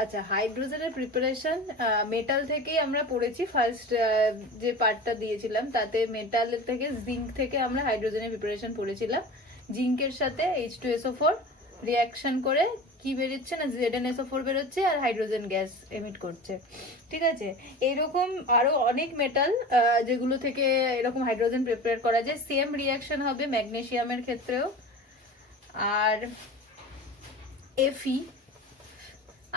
আচ্ছা, হাইড্রোজেনের preparation metal থেকেই আমরা পড়েছি। ফার্স্ট যে পার্টটা দিয়েছিলাম তাতে মেটাল থেকে জিঙ্ক থেকে আমরা হাইড্রোজেনের প্রিপারেশন পড়েছিলাম। জিঙ্কের সাথে H2SO4 রিয়াকশন করে কি বেরোচ্ছে না ZnSO4 বেরোচ্ছে আর হাইড্রোজেন গ্যাস এমিট করছে। ঠিক আছে, এইরকম আরো অনেক মেটাল যেগুলো থেকে এরকম হাইড্রোজেন প্রিপেয়ার করা যায়। সেম রিয়াকশন হবে ম্যাগনেসিয়ামের ক্ষেত্রেও। আর Fe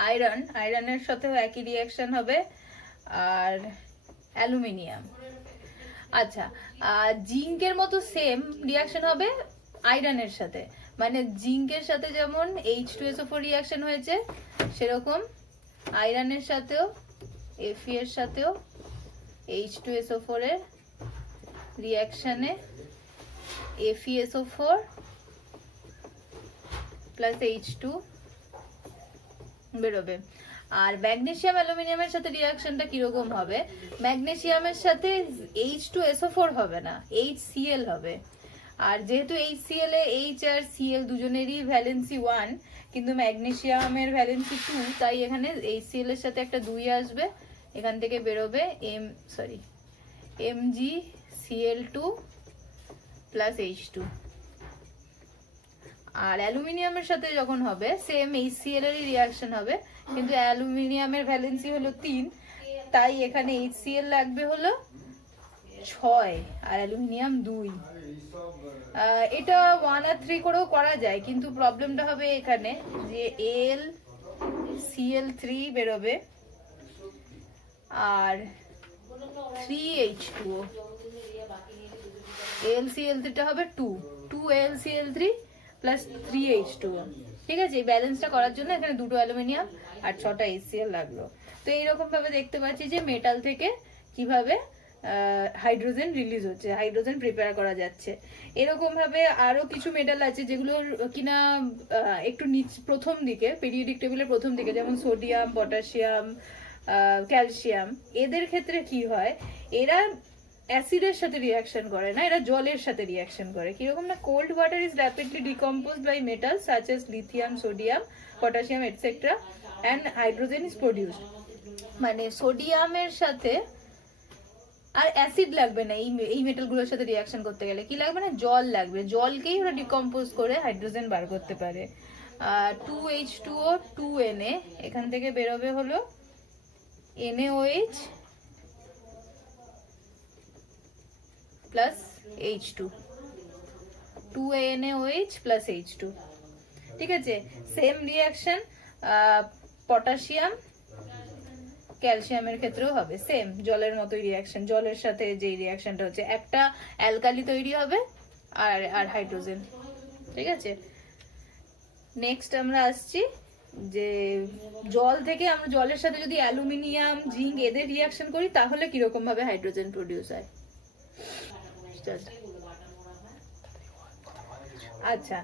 আয়রনের সাথেও একই রিয়াকশন হবে। আর অ্যালুমিনিয়াম, আচ্ছা জিঙ্কের মতো সেম রিয়াকশন হবে আয়রনের সাথে। মানে জিঙ্কের সাথে যেমন H2SO4 রিয়াকশন হয়েছে, সেরকম আয়রনের সাথেও Fe এর সাথেও H2SO4 এর রিয়াকশনে FeSO4 প্লাস H2 বেরোবে। আর ম্যাগনেসিয়াম অ্যালুমিনিয়ামের সাথে রিয়াকশনটা কিরকম হবে? ম্যাগনেসিয়ামের সাথে H2SO4 হবে না, HCl হবে। আর যেহেতু HCl এ H আর Cl দুজনেরই ভ্যালেন্সি 1, কিন্তু ম্যাগনেসিয়ামের ভ্যালেন্সি 2, তাই এখানে HCl এর সাথে একটা 2 আসবে, এখান থেকে বেরোবে MgCl2 প্লাস H2। আর অ্যালুমিনিয়ামের সাথে যখন হবে সেম HCl এরই রিয়াকশন হবে, কিন্তু অ্যালুমিনিয়ামের ভ্যালেন্সি হলো 3, তাই এখানে HCl লাগবে হলো 6 আর অ্যালুমিনিয়াম 2। এটা 1 আর 3 করেও করা যায়, কিন্তু প্রবলেমটা হবে এখানে যে AlCl3 বেরোবে আর 3H2O। AlCl3টা হবে 2 AlCl3 প্লাস 3H2O। ঠিক আছে, এই ব্যালেন্সটা করার জন্য এখানে 2টো অ্যালুমিনিয়াম আর 6টা HCl লাগলো। তো এইরকম ভাবে দেখতে পাচ্ছি যে মেটাল থেকে কিভাবে হাইড্রোজেন রিলিজ হচ্ছে, হাইড্রোজেন প্রিপেয়ার করা যাচ্ছে। এরকম ভাবে আরো কিছু মেটাল আছে যেগুলোর কিনা একটু নিচ প্রথম দিকে, পিরিয়ডিক টেবিলের প্রথম দিকে, যেমন সোডিয়াম, পটাশিয়াম, ক্যালসিয়াম। এদের ক্ষেত্রে কি হয়, এরা অ্যাসিডের সাথে রিয়াকশন করে না, এরা জলের সাথে রিয়াকশন করে। কিরকম না, cold water is rapidly decomposed by metals such as lithium, sodium, potassium etcetera and hydrogen is produced. মানে সোডিয়ামের সাথে আর অ্যাসিড লাগবে না এই মেটালগুলোর সাথে রিয়াকশন করতে গেলে, কি লাগবে না, জল লাগবে। জলকেই ওরা ডিকম্পোজ করে হাইড্রোজেন বার করতে পারে। 2H2O 2Na, এখান থেকে বেরোবে হলো NaOH plus H2, 2NaOH plus H2। ঠিক আছে, সেম রিয়াকশন পটাশিয়াম ক্যালসিয়ামের ক্ষেত্রেও হবে, সেম জলের মতোই রিয়াকশন। জলের সাথে যে রিয়াকশনটা হচ্ছে, একটা অ্যালকালি তৈরি হবে আর আর হাইড্রোজেন। ঠিক আছে, নেক্সট আমরা আসছি যে জল থেকে আমরা জলের সাথে যদি অ্যালুমিনিয়াম, জিঙ্ক এদের রিয়াকশন করি তাহলে কিরকম ভাবে হাইড্রোজেন প্রডিউস হয়। আচ্ছা,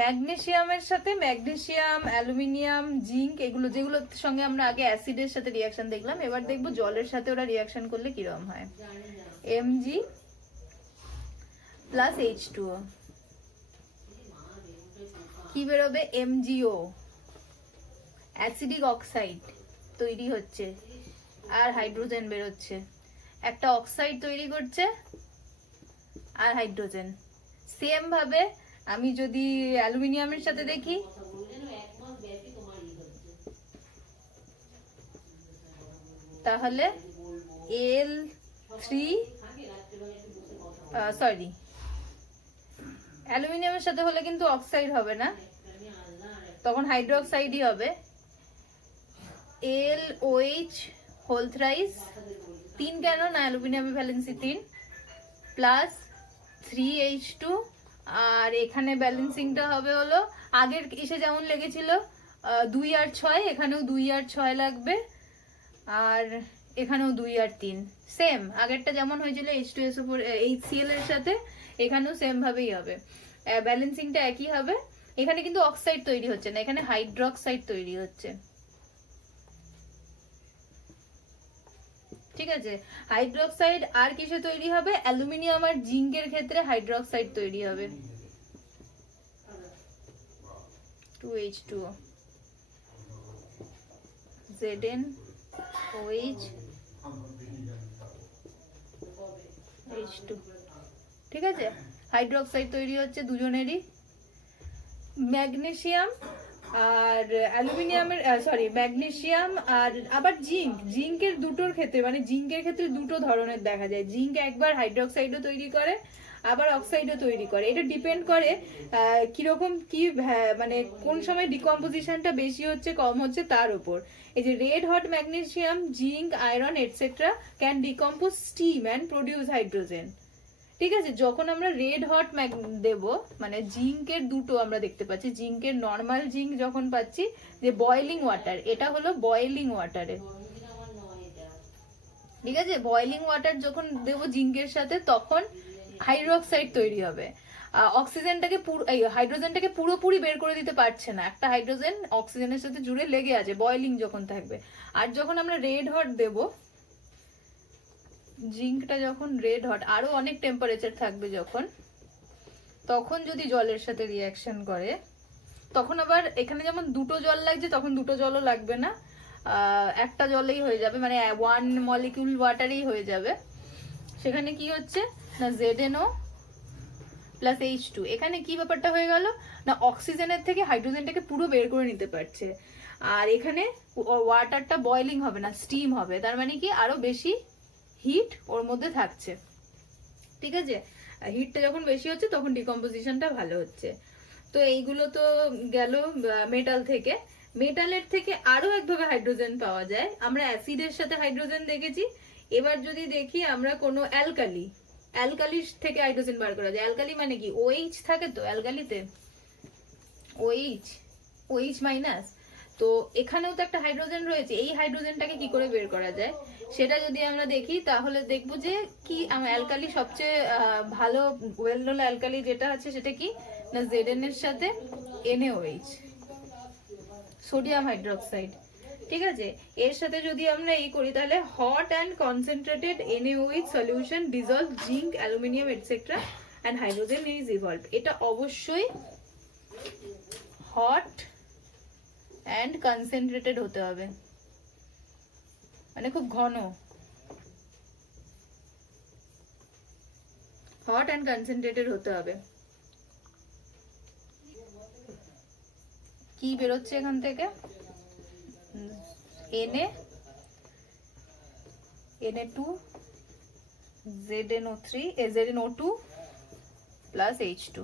ম্যাগনেসিয়ামের সাথে ম্যাগনেসিয়াম, অ্যালুমিনিয়াম, জিঙ্ক, এগুলো যেগুলোর সঙ্গে আমরা আগে অ্যাসিডের সাথে রিয়াকশন দেখলাম, এবার দেখবো জলের সাথে ওরা রিয়াকশন করলে কিরকম হয়। Mg প্লাস H2O, কি বেরোবে, MgO, অ্যাসিডিক অক্সাইড তৈরি হচ্ছে আর হাইড্রোজেন বেরোচ্ছে। একটা অক্সাইড তৈরি করছে আর হাইড্রোজেন। সেম ভাবে আমি যদি অ্যালুমিনিয়ামের সাথে দেখি, তাহলে অ্যালুমিনিয়ামের সাথে হলে কিন্তু অক্সাইড হবে না, তখন হাইড্রোক্সাইডই হবে। LOH হোল থ্রাইস 3, কেন না অ্যালুমিনিয়ামের ভ্যালেন্সি 3 প্লাস 3H2। আর এখানে ব্যালেন্সিংটা হবে হলো আগের এসে যেমন লেগেছিল 2 আর 6, এখানেও 2 আর 6 লাগবে, আর এখানেও 2 আর 3, সেম আগেরটা যেমন হয়েছিল H2SO4 HCl এর সাথে, এখানেও সেম ভাবেই হবে, ব্যালেন্সিংটা একই হবে। এখানে কিন্তু অক্সাইড তৈরি হচ্ছে না, এখানে হাইড্রোক্সাইড তৈরি হচ্ছে। ঠিক আছে, হাইড্রোক্সাইড আর কিসে তৈরি হবে, অ্যালুমিনিয়াম আর জিঙ্কের ক্ষেত্রে হাইড্রোক্সাইড তৈরি হবে, 2H2O। ZnOH H2, ঠিক আছে? হাইড্রোক্সাইড তৈরি হচ্ছে দুজনেরই। ম্যাগনেসিয়াম আর অ্যালুমিনিয়ামের ম্যাগনেসিয়াম আর আবার জিঙ্কের দুটোর ক্ষেত্রে, মানে জিঙ্কের ক্ষেত্রে দুটো ধরনের দেখা যায়। জিঙ্ক একবার হাইড্রোক্সাইডও তৈরি করে, আবার অক্সাইডও তৈরি করে। এটা ডিপেন্ড করে কিরকম কি মানে কোন সময় ডিকম্পোজিশনটা বেশি হচ্ছে কম হচ্ছে তার উপর। এই যে red hot magnesium, zinc, iron etcetera can decompose steam and produce hydrogen, ঠিক আছে? যখন আমরা রেড হট দেব, মানে জিঙ্কের দুটো আমরা দেখতে পাচ্ছি, জিঙ্কের নর্মাল জিঙ্ক যখন পাচ্ছি যে বয়েলিং ওয়াটার, এটা হলো বয়েলিং ওয়াটারে, ঠিক আছে? বয়েলিং ওয়াটার যখন দেব জিঙ্কের সাথে তখন হাইড্রোক্সাইড তৈরি হবে। অক্সিজেনটাকে হাইড্রোজেনটাকে পুরোপুরি বের করে দিতে পারছে না, একটা হাইড্রোজেন অক্সিজেনের সাথে জুড়ে লেগে আছে বয়েলিং যখন থাকবে। আর যখন আমরা রেড হট দেব, জিঙ্কটা যখন রেড হট, আরো অনেক টেম্পারেচার থাকবে যখন, তখন যদি জলের সাথে রিয়াকশন করে, তখন আবার এখানে যেমন দুটো জল লাগছে তখন দুটো জলও লাগবে না, একটা জলেই হয়ে যাবে, মানে 1 মলিকিউল ওয়াটারেই হয়ে যাবে। সেখানে কি হচ্ছে না ZnO প্লাস H2, এখানে কি ব্যাপারটা হয়ে গেল না অক্সিজেনের থেকে হাইড্রোজেনটাকে পুরো বের করে নিতে পারছে। আর এখানে ওয়াটারটা বয়েলিং হবে না, স্টিম হবে, তার মানে কি আরো বেশি হিট ওর মধ্যে থাকছে, ঠিক আছে? হিটটা যখন বেশি হচ্ছে তখন ডিকম্পোজিশনটা ভালো হচ্ছে। তো এইগুলো তো গেল মেটাল থেকে। মেটালের থেকে আরো একভাবে হাইড্রোজেন পাওয়া যায়। আমরা অ্যাসিডের সাথে হাইড্রোজেন দেখেছি, এবার যদি দেখি আমরা কোনো অ্যালকালির থেকে হাইড্রোজেন বার করা যায়। অ্যালকালি মানে কি OH থাকে তো অ্যালকালিতে, OH মাইনাস, তো এখানেও তো একটা হাইড্রোজেন রয়েছে। এই হাইড্রোজেনটাকে কি করে বের করা যায় সেটা যদি আমরা দেখি তাহলে দেখবো যে কি অ্যালকালি সবচেয়ে ভালো ওয়েল নোন অ্যালকালি যেটা আছে সেটা কি না Zn এর সাথে NaOH, সোডিয়াম হাইড্রোক্সাইড, ঠিক আছে? এর সাথে যদি আমরা এই করি তাহলে hot and concentrated NaOH solution dissolved zinc, aluminium etcetera and hydrogen is evolve. এটা অবশ্যই হট অ্যান্ড কনসেন্ট্রেটেড হতে হবে, মানে খুব ঘন, হট অ্যান্ড কনসেন্ট্রেটেড হতে হবে। কি বেরোচ্ছে এখান থেকে Na2 ZnO2 প্লাস H2,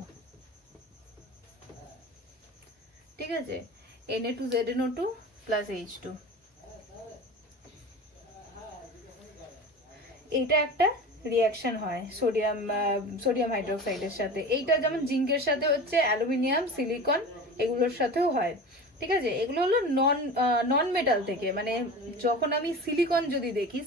ঠিক আছে? Na2 ZnO2 প্লাস H2, এটা একটা রিয়াকশন হয় সোডিয়াম হাইড্রোক্সাইডের সাথে। এইটা যেমন জিঙ্কের সাথে হচ্ছে, অ্যালুমিনিয়াম, সিলিকন এগুলোর সাথেও হয়, ঠিক আছে? এগুলো হলো নন মেটাল থেকে, মানে যখন আমি সিলিকন যদি দেখি,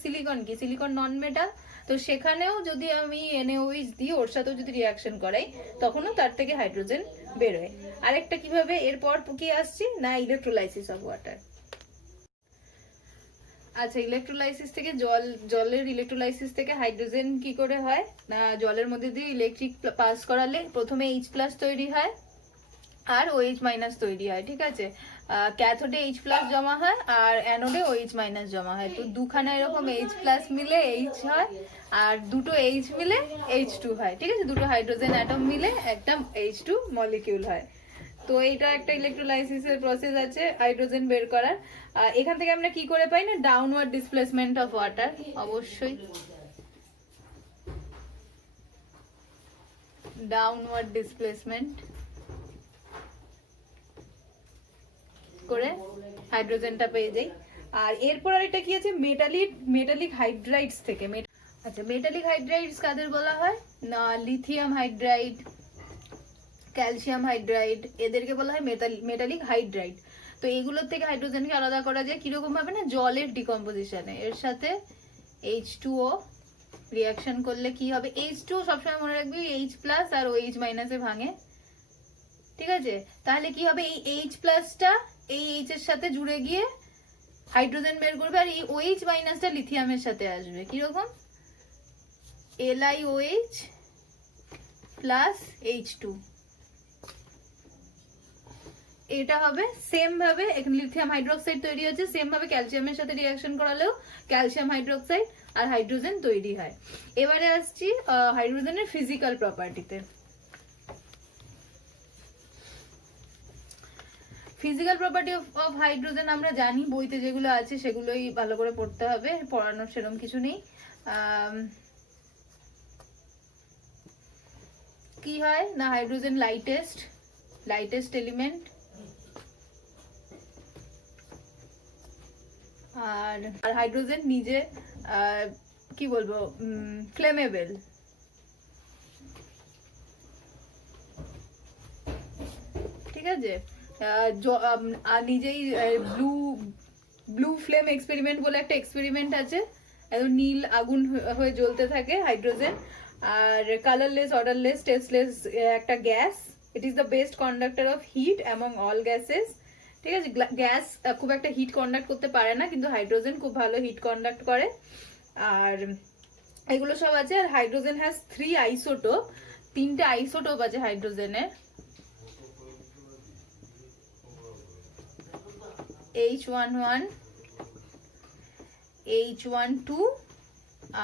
সিলিকন নন মেটাল, তো সেখানেও যদি আমি NaOH দিই ওর সাথেও যদি রিয়াকশন করাই তখনও তার থেকে হাইড্রোজেন বেরোয়। আরেকটা কিভাবে, এরপর কি আসছি না ইলেকট্রোলাইসিস অফ ওয়াটার। আচ্ছা, ইলেকট্রোলাইসিস থেকে জলের ইলেকট্রোলাইসিস থেকে হাইড্রোজেন কি করে হয় না জলের মধ্যে দিয়ে ইলেকট্রিক পাস করালে প্রথমে H+ তৈরি হয় আর OH- তৈরি হয়, ঠিক আছে? ক্যাথোডে H+ জমা হয় আর অ্যানোডে OH- জমা হয়। তো দুখানা এরকম H+ মিলে H হয় আর দুটো H মিলে H2 হয়, ঠিক আছে? দুটো হাইড্রোজেন অ্যাটম মিলে একটা H2 মলিকিউল হয়। তো এটা একটা ইলেকট্রোলাইসিসের প্রসেস আছে হাইড্রোজেন বের করার। এখান থেকে আমরা কি করে পাই না ডাউনওয়ার্ড ডিসপ্লেসমেন্ট অফ ওয়াটার, অবশ্যই ডাউনওয়ার্ড ডিসপ্লেসমেন্ট করে হাইড্রোজেনটা পেয়ে যাই। আর এরপর আরেকটা কি আছে মেটালিক হাইড্রাইডস থেকে। আচ্ছা, মেটালিক হাইড্রাইডস কাদের বলা হয় না লিথিয়াম হাইড্রাইড, ক্যালসিয়াম হাইড্রাইড, এদেরকে বলা হয় মেটালিক হাইড্রাইড। তো এগুলোর থেকে হাইড্রোজেনকে আলাদা করা যায় কিরকম ভাবে না জলের ডিকম্পোজিশনে। এর সাথে H2O রিয়াকশন করলে কি হবে, H2 সবসময় মনে রাখবি H+ আর OH- এ ভাঙে, ঠিক আছে? তাহলে কি হবে এই H+টা এই H এর সাথে জুড়ে গিয়ে হাইড্রোজেন বের করবে আর এই OH- টা লিথিয়ামের সাথে আসবে কিরকম LiOH প্লাস H2, এটা হবে সেম ভাবে, এখানে লিথিয়াম হাইড্রোক্সাইড তৈরি হচ্ছে, সেম ভাবে ক্যালসিয়ামের সাথে রিঅ্যাকশন করালেও ক্যালসিয়াম হাইড্রোক্সাইড আর হাইড্রোজেন তৈরি হয়। এবারে আসছি হাইড্রোজেনের ফিজিক্যাল প্রপার্টিতে। ফিজিক্যাল প্রপার্টি অফ হাইড্রোজেন আমরা জানি, বইতে যেগুলো আছে সেগুলোই ভালো করে পড়তে হবে, পড়ানোর সেরকম কিছু নেই। কি হয় না, হাইড্রোজেন লাইটেস্ট এলিমেন্ট, আর হাইড্রোজেন নিজে কি বলবো ফ্লেমেবল, ঠিক আছে। আর নিজেই ব্লু ফ্লেম এক্সপেরিমেন্ট বলে একটা এক্সপেরিমেন্ট আছে, একদম নীল আগুন হয়ে জ্বলতে থাকে হাইড্রোজেন, আর কালারলেস, অর্ডারলেস, টেস্টলেস একটা gas. It is the best conductor of heat among all gases, ঠিক আছে। গ্যাস খুব একটা হিট কন্ডাক্ট করতে পারে না, কিন্তু হাইড্রোজেন খুব ভালো হিট কন্ডাক্ট করে। আর এগুলো সব আছে। আর হাইড্রোজেন হ্যাজ 3 আইসোটোপ, 3টে আইসোটোপ আছে হাইড্রোজেনের, H11, H12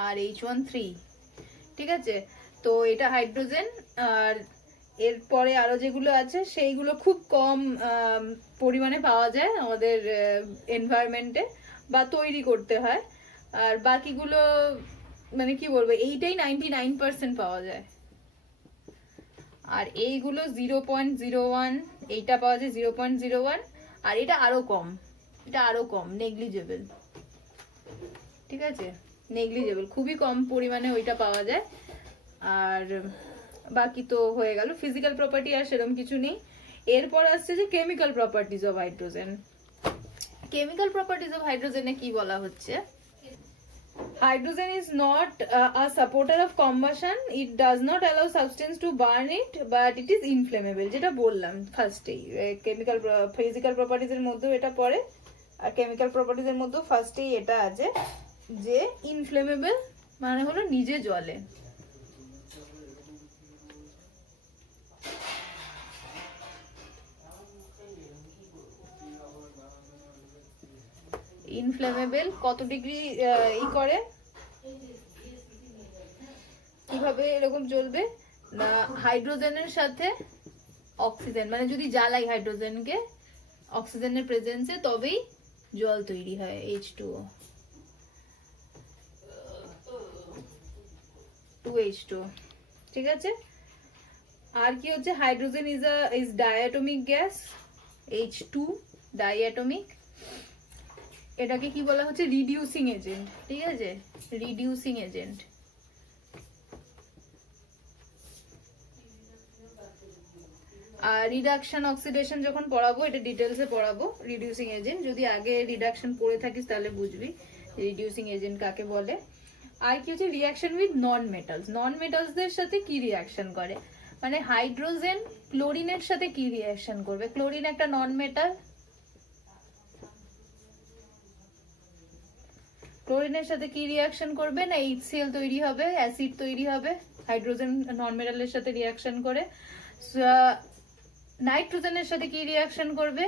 আর H13, ঠিক আছে। তো এটা হাইড্রোজেন। আর এরপরে আরো যেগুলো আছে সেইগুলো খুব কম পরিমাণে পাওয়া যায় আমাদের এনভায়রনমেন্টে, বা তৈরি করতে হয়। আর বাকিগুলো মানে কি বলবো, এইটাই 99% পাওয়া যায়। আর এইগুলো 0.01, এইটা পাওয়া যায় 0.01, আর এটা আরো কম, নেগলিজেবল, ঠিক আছে, নেগলিজেবল, খুবই কম পরিমাণে ওইটা পাওয়া যায়। আর বাকি তো হয়ে গেল ফিজিক্যাল প্রপার্টি, আর সেরকম কিছু নেই। এরপর আসছে যে chemical properties of hydrogen. Chemical properties of হাইড্রোজেনে কি বলা হচ্ছে, hydrogen is not a supporter of combustion. It does not allow substance to burn it, but it is inflammable, যেটা বললাম ফার্স্টেই। কেমিক্যাল ফিজিক্যাল প্রপার্টিজ এর মধ্যেও এটা পড়ে, আর কেমিক্যাল প্রপার্টিজ এর মধ্যেও ফার্স্টেই এটা আছে যে ইনফ্লেমেবল মানে হলো নিজে জ্বলে। ইনফ্লেমেবল কত ডিগ্রি ই করে, কিভাবে এরকম জ্বলবে না, হাইড্রোজেনের সাথে অক্সিজেন, মানে যদি জ্বালাই হাইড্রোজেনকে অক্সিজেনের প্রেজেন্সে তবেই জল তৈরি হয়, H2O, 2H2O, ঠিক আছে। আর কি হচ্ছে, hydrogen is diatomic gas, H2 diatomic. এটাকে কি বলা হচ্ছে, রিডিউসিং এজেন্ট, ঠিক আছে, রিডিউসিং এজেন্ট। আর রিডাকশন অক্সিডেশন যখন পড়াবো, এটা ডিটেলসে পড়াবো রিডিউসিং এজেন্ট, যদি আগে রিডাকশন পড়ে থাকিস তাহলে বুঝবি রিডিউসিং এজেন্ট কাকে বলে। আর কি হচ্ছে, রিয়াকশন উইথ নন মেটালসদের সাথে কি রিয়াকশন করে, মানে হাইড্রোজেন ক্লোরিনের সাথে কি রিয়াকশন করবে। ক্লোরিন একটা নন মেটাল, ক্লোরিনের সাথে কি রিয়াকশন করবে না, HCl তৈরি হবে, অ্যাসিড তৈরি হবে হাইড্রোজেন নন মেটালের সাথে রিয়াকশন করে। নাইট্রোজেনের সাথে কি রিয়াকশন করবে,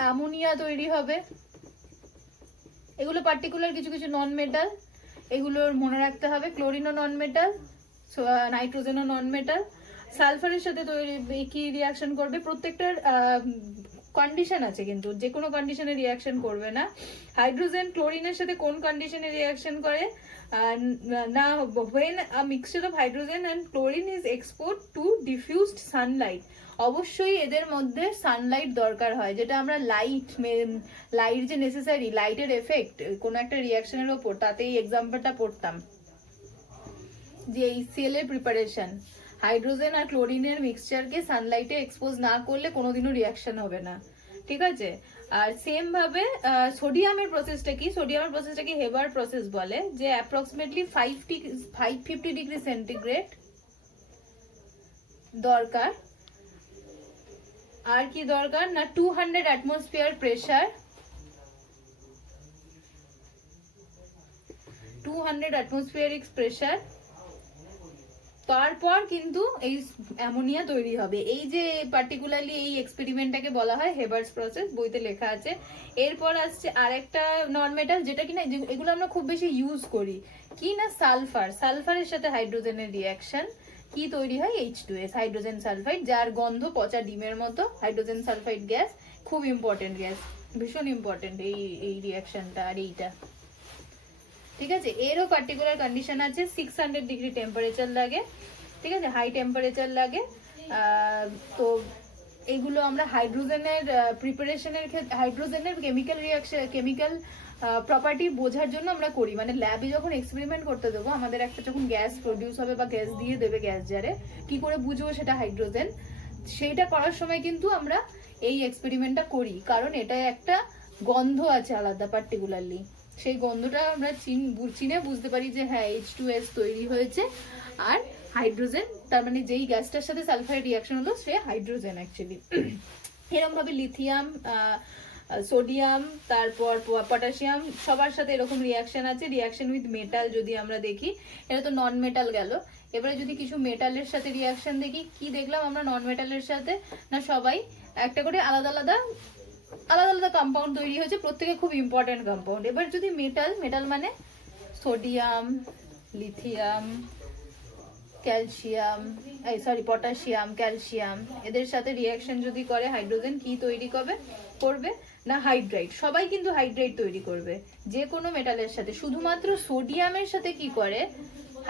অ্যামোনিয়া তৈরি হবে। এগুলো পার্টিকুলার কিছু কিছু নন মেটাল, এগুলোর মনে রাখতে হবে। ক্লোরিনও নন মেটাল, নাইট্রোজেনও নন মেটাল। সালফারের সাথে তৈরি কি রিয়াকশন করবে, প্রত্যেকটার কন্ডিশন আছে, কিন্তু যে কোনো কন্ডিশনে রিয়াকশন করবে না। হাইড্রোজেন ক্লোরিনের সাথে কোন কন্ডিশনে রিয়াকশন করে না, when a mixture of hydrogen and chlorine is exposed to diffused sunlight, অবশ্যই এদের মধ্যে সানলাইট দরকার হয়, যেটা আমরা লাইট যে নেসেসারি, লাইটের এফেক্ট কোন একটা রিয়াকশনের ওপর, তাতেই এক্সাম্পলটা পড়তাম যে HCl এর প্রিপারেশন, হাইড্রোজেন আর ক্লোরিনের মিক্সচারকে সানলাইটে এক্সপোজ না করলে কোনোদিনও রিয়াকশন হবে না, ঠিক আছে। আর সেম ভাবে সোডিয়ামের প্রসেসটাকে হেবার প্রসেস বলে, যে অ্যাপ্রক্সিমেটলি 550 ডিগ্রি সেন্টিগ্রেড দরকার। আর কি দরকার না, 200 অ্যাটমসফিয়ার প্রেসার, 200 অ্যাটমসফিয়ারিক প্রেসার, তারপর কিন্তু এই অ্যামোনিয়া তৈরি হবে। এই যে পার্টিকুলারলি এই এক্সপেরিমেন্টটাকে বলা হয় হেবার্স প্রসেস, বইতে লেখা আছে। এরপর আসছে আরেকটা নন মেটাল, যেটা কিনা এগুলো আমরা খুব বেশি ইউজ করি, কি না সালফার। সালফারের সাথে হাইড্রোজেনের রিয়াকশন কি তৈরি হয়, H2S, হাইড্রোজেন সালফাইড, যার গন্ধ পচা ডিমের মতো। হাইড্রোজেন সালফাইড গ্যাস খুব ইম্পর্টেন্ট গ্যাস, ভীষণ ইম্পর্টেন্ট এই রিয়াকশনটা। আর এইটা ঠিক আছে, এরও পার্টিকুলার কন্ডিশন আছে, 600 ডিগ্রি টেম্পারেচার লাগে, ঠিক আছে, হাই টেম্পারেচার লাগে। তো এগুলো আমরা হাইড্রোজেনের প্রিপারেশনের ক্ষেত্রে, হাইড্রোজেনের কেমিক্যাল রিয়াকশন, কেমিক্যাল প্রপার্টি বোঝার জন্য আমরা করি। মানে ল্যাবে যখন এক্সপেরিমেন্ট করতে দেবো, আমাদের একটা যখন গ্যাস প্রডিউস হবে বা গ্যাস দিয়ে দেবে গ্যাস জারে, কি করে বুঝবো সেটা হাইড্রোজেন, সেইটা করার সময় কিন্তু আমরা এই এক্সপেরিমেন্টটা করি, কারণ এটা একটা গন্ধ আছে আলাদা পার্টিকুলারলি। সেই গন্ধটা আমরা চিনে বুঝতে পারি যে হ্যাঁ H2S তৈরি হয়েছে। আর হাইড্রোজেন, তার মানে যেই গ্যাসটার সাথে সালফাইড রিয়াকশন হলো সে হাইড্রোজেন অ্যাকচুয়ালি। এরকম ভাবে লিথিয়াম, সোডিয়াম, তারপর পটাশিয়াম, সবার সাথে এরকম রিয়াকশন আছে। রিয়াকশন উইথ মেটাল যদি আমরা দেখি, এটা তো নন মেটাল গেল। এবারে যদি কিছু মেটালের সাথে রিয়াকশন দেখি, কি দেখলাম আমরা নন মেটালের সাথে, না সবাই একটা করে আলাদা আলাদা কম্পাউন্ড তৈরি হয়েছে, প্রত্যেকে খুব ইম্পর্টেন্ট কম্পাউন্ড। এবার যদি মেটাল মানে sodium, lithium, calcium, potassium, calcium, এদের সাথে রিয়াকশন যদি করে হাইড্রোজেন কি তৈরি করবে না হাইড্রাইড। সবাই কিন্তু হাইড্রাইড তৈরি করবে যে কোনো মেটালের সাথে। শুধুমাত্র সোডিয়ামের সাথে কি করে,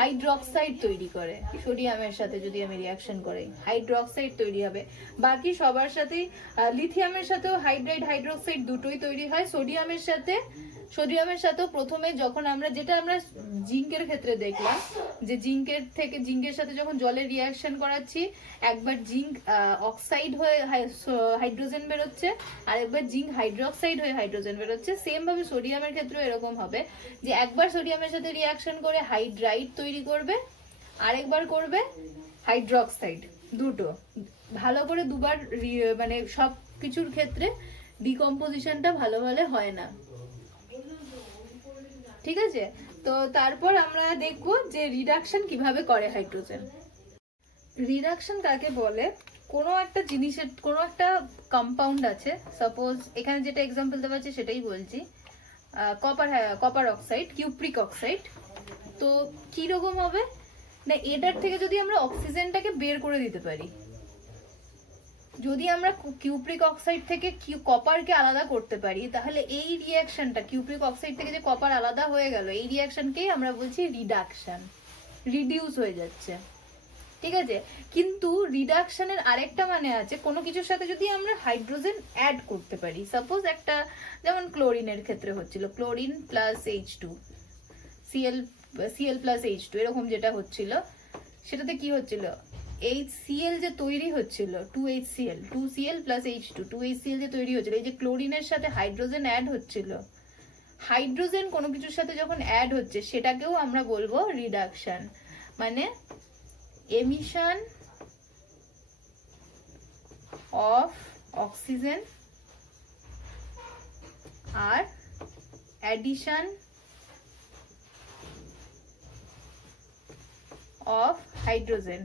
হাইড্রক্সাইড তৈরি করে। সোডিয়ামের সাথে যদি আমি রিয়াকশন করি হাইড্রক্সাইড তৈরি হবে। বাকি সবার সাথেই, লিথিয়ামের সাথেও হাইড্রক্সাইড দুটোই তৈরি হয়। সোডিয়ামের সাথেও প্রথমে যখন আমরা, যেটা আমরা জিঙ্কের ক্ষেত্রে দেখলাম, যে জিঙ্কের সাথে যখন জলের রিয়াকশন করাচ্ছি, একবার জিঙ্ক অক্সাইড হয়ে হাইড্রোজেন বেরোচ্ছে, আর একবার জিঙ্ক হাইড্রক্সাইড হয়ে হাইড্রোজেন বেরোচ্ছে। সেম ভাবে সোডিয়ামের ক্ষেত্রেও এরকম হবে, যে একবার সোডিয়ামের সাথে রিয়াকশন করে হাইড্রাইড তৈরি করবে, আরেকবার করবে হাইড্রক্সাইড। দুটো ভালো করে দুবার, মানে সব কিছুর ক্ষেত্রে ডিকম্পোজিশনটা ভালোভাবে হয় না, ঠিক আছে। তো তারপর আমরা দেখবো যে রিডাকশন কিভাবে করে হাইড্রোজেন। রিডাকশন কাকে বলে, কোনো একটা জিনিসের, কোনো একটা কম্পাউন্ড আছে, সাপোজ এখানে যেটা এক্সাম্পল দেওয়া আছে সেটাই বলছি, কপার অক্সাইড, কিউপ্রিক অক্সাইড। তো কি রকম হবে না, এটার থেকে যদি আমরা অক্সিজেনটাকে বের করে দিতে পারি, যদি আমরা কিউপ্রিক অক্সাইড থেকে কপারকে আলাদা করতে পারি, তাহলে এই রিয়াকশনটা, কিউপ্রিক অক্সাইড থেকে যে কপার আলাদা হয়ে গেল, এই রিয়াকশনকেই আমরা বলছি রিডাকশন, রিডিউস হয়ে যাচ্ছে, ঠিক আছে। কিন্তু রিডাকশনের আরেকটা মানে আছে, কোনো কিছুর সাথে যদি আমরা হাইড্রোজেন অ্যাড করতে পারি, সাপোজ একটা, যেমন ক্লোরিনের ক্ষেত্রে হচ্ছিল, chlorine plus H2, Cl plus H2, এরকম যেটা হচ্ছিল, সেটাতে কি হচ্ছিল, HCl যে তৈরি হচ্ছিল, 2Cl প্লাস H2, 2HCl যে তৈরি হচ্ছিল, এই যে ক্লোরিনের সাথে হাইড্রোজেন অ্যাড হচ্ছিল, হাইড্রোজেন কোনো কিছুর সাথে যখন অ্যাড হচ্ছে সেটাকেও আমরা বলবো রিডাকশন। মানে এমিশন অফ অক্সিজেন আর অ্যাডিশন অফ হাইড্রোজেন,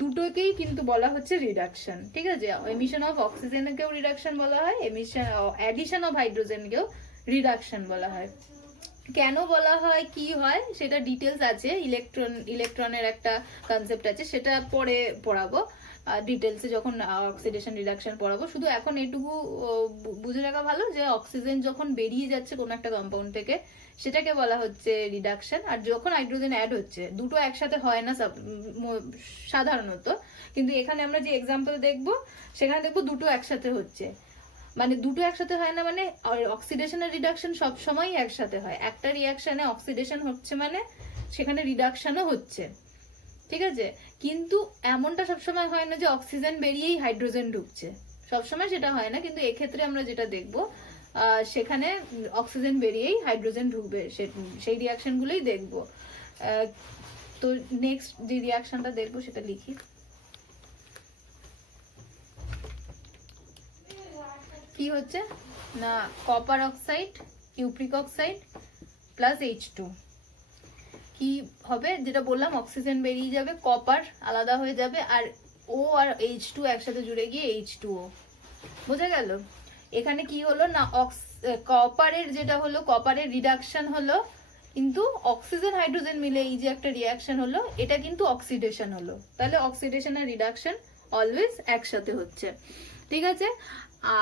দুটোকেই কিন্তু বলা হচ্ছে রিডাকশন, ঠিক আছে। এমিশন অফ অক্সিজেনকেও রিডাকশন বলা হয়, অ্যাডিশন অফ হাইড্রোজেনকেও রিডাকশন বলা হয়। কেন বলা হয়, কি হয়, সেটা ডিটেলস আছে, ইলেকট্রনের একটা কনসেপ্ট আছে, সেটা পরে পড়াবো ডিটেলসে, যখন অক্সিডেশন রিডাকশন পড়াবো। শুধু এখন এটুকু বুঝে রাখা ভালো যে অক্সিজেন যখন বেরিয়ে যাচ্ছে কোনো একটা কম্পাউন্ড থেকে, সেটাকে বলা হচ্ছে রিডাকশন। আর যখন হাইড্রোজেন অ্যাড হচ্ছে, দুটো একসাথে হয় না সাধারণত, কিন্তু এখানে আমরা যে এক্সাম্পল দেখবো সেখানে দেখবো দুটো একসাথে হচ্ছে। মানে দুটো একসাথে হয় না, মানে অক্সিডেশন আর রিডাকশন সব সময় একসাথে হয়। একটা রিয়াকশনে অক্সিডেশন হচ্ছে মানে সেখানে রিডাকশনও হচ্ছে, ঠিক আছে। কিন্তু এমনটা সবসময় হয় না যে অক্সিজেন বেরিয়েই হাইড্রোজেন ঢুকছে, সবসময় সেটা হয় না। কিন্তু এক্ষেত্রে আমরা যেটা দেখবো, সেখানে অক্সিজেন বেরিয়েই হাইড্রোজেন ঢুকবে, সেই রিয়াকশনগুলোই দেখবো। তো নেক্সট যে রিয়াকশনটা দেখবো সেটা লিখি। কি হচ্ছে না, copper oxide, cupric oxide plus H2 কি হবে, যেটা বললাম অক্সিজেন বেরিয়ে যাবে, কপার আলাদা হয়ে যাবে, আর ও আর H2 একসাথে জুড়ে গিয়ে H2O। বোঝা গেল? এখানে কি হলো না, কপারের যেটা হলো, কপারের রিডাকশন হলো, কিন্তু অক্সিজেন হাইড্রোজেন মিলে এই যে একটা রিয়াকশন হলো, এটা কিন্তু অক্সিডেশন হলো। তাহলে অক্সিডেশন আর রিডাকশন অলওয়েজ একসাথে হচ্ছে, ঠিক আছে।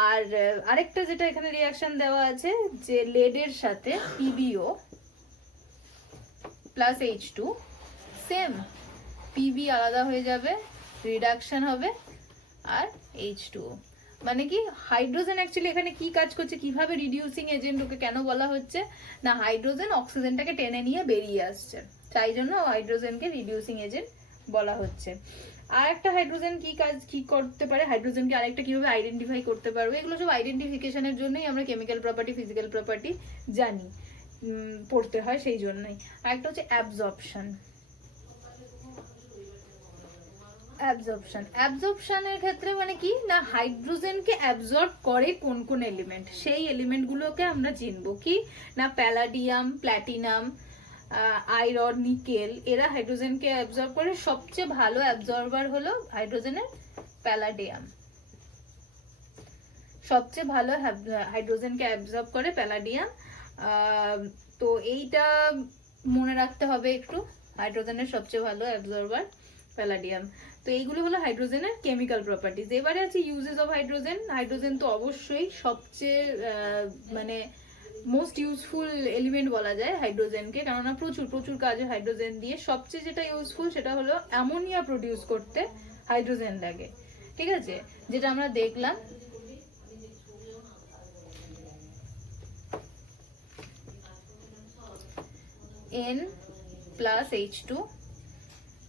আর আরেকটা যেটা এখানে রিয়াকশন দেওয়া আছে, যে লেডের সাথে PbO plus H2, same, PB আলাদা হয়ে যাবে, রিডাকশন হবে, আর H2O। মানে কি, হাইড্রোজেন অ্যাকচুয়ালি এখানে কি কাজ করছে, কিভাবে রিডিউসিং এজেন্ট ওকে কেন বলা হচ্ছে না, হাইড্রোজেন অক্সিজেনটাকে টেনে নিয়ে বেরিয়ে আসছে, তাই জন্য হাইড্রোজেনকে রিডিউসিং এজেন্ট বলা হচ্ছে। আর একটা হাইড্রোজেন কি কাজ কি করতে পারে, হাইড্রোজেনকে আরেকটা কিভাবে আইডেন্টিফাই করতে পারবে, এগুলো সব আইডেন্টিফিকেশনের জন্যই আমরা কেমিক্যাল প্রপার্টি, ফিজিক্যাল প্রপার্টি জানি, পড়তে হয় সেই জন্যই। আরেকটা হচ্ছে অ্যাবজর্পশন। অ্যাবজর্পশনের ক্ষেত্রে মানে কি না, হাইড্রোজেনকে অ্যাবজর্ব করে কোন কোন এলিমেন্ট, সেই এলিমেন্টগুলোকে আমরা চিনবো কি না, প্যালাডিয়াম, প্ল্যাটিনাম, আয়রন, নিকেল, এরা হাইড্রোজেনকে অ্যাবজর্ব করে। সবচেয়ে ভালো অ্যাবজর্বার হলো হাইড্রোজেনের প্যালাডিয়াম, সবচেয়ে ভালো হাইড্রোজেনকে অ্যাবজর্ব করে প্যালাডিয়াম। তো এইটা মনে রাখতে হবে একটু, হাইড্রোজেনের সবচেয়ে ভালো অ্যাবজর্বার প্যালাডিয়াম। তো এইগুলো হলো হাইড্রোজেনের কেমিক্যাল প্রপার্টিজ। এবারে আছে ইউজেস অফ হাইড্রোজেন। হাইড্রোজেন তো অবশ্যই সবচেয়ে মানে মোস্ট ইউজফুল এলিমেন্ট বলা যায় হাইড্রোজেনকে, কেননা প্রচুর প্রচুর কাজে হাইড্রোজেন দিয়ে। সবচেয়ে যেটা ইউজফুল সেটা হলো অ্যামোনিয়া প্রডিউস করতে হাইড্রোজেন লাগে, ঠিক আছে, যেটা আমরা দেখলাম। N প্লাস H2,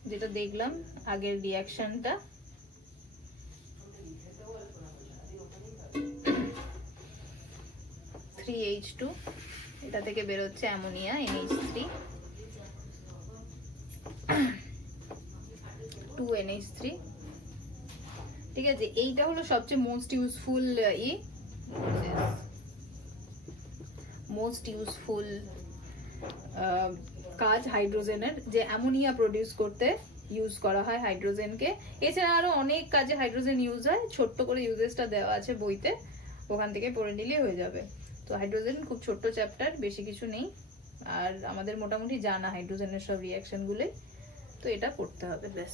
যেটা দেখলাম আগের রিয়াকশনটা, H2, এটা থেকে বেরোচ্ছে অ্যামোনিয়া NH3, 2NH3, ঠিক আছে। এইটা হলো সবচেয়ে মোস্ট ইউজফুল কাজ হাইড্রোজেনের, যে অ্যামোনিয়া প্রডিউস করতে ইউজ করা হয় হাইড্রোজেনকে। এছাড়া আরো অনেক কাজে হাইড্রোজেন ইউজ হয়, ছোট্ট করে ইউজেসটা দেওয়া আছে বইতে, ওখান থেকে পড়ে নিলেই হয়ে যাবে। তো হাইড্রোজেন খুব ছোট্ট চ্যাপ্টার, বেশি কিছু নেই, আর আমাদের মোটামুটি জানা হাইড্রোজেনের সব রিয়াকশনগুলোই, তো এটা পড়তে হবে ব্যাস।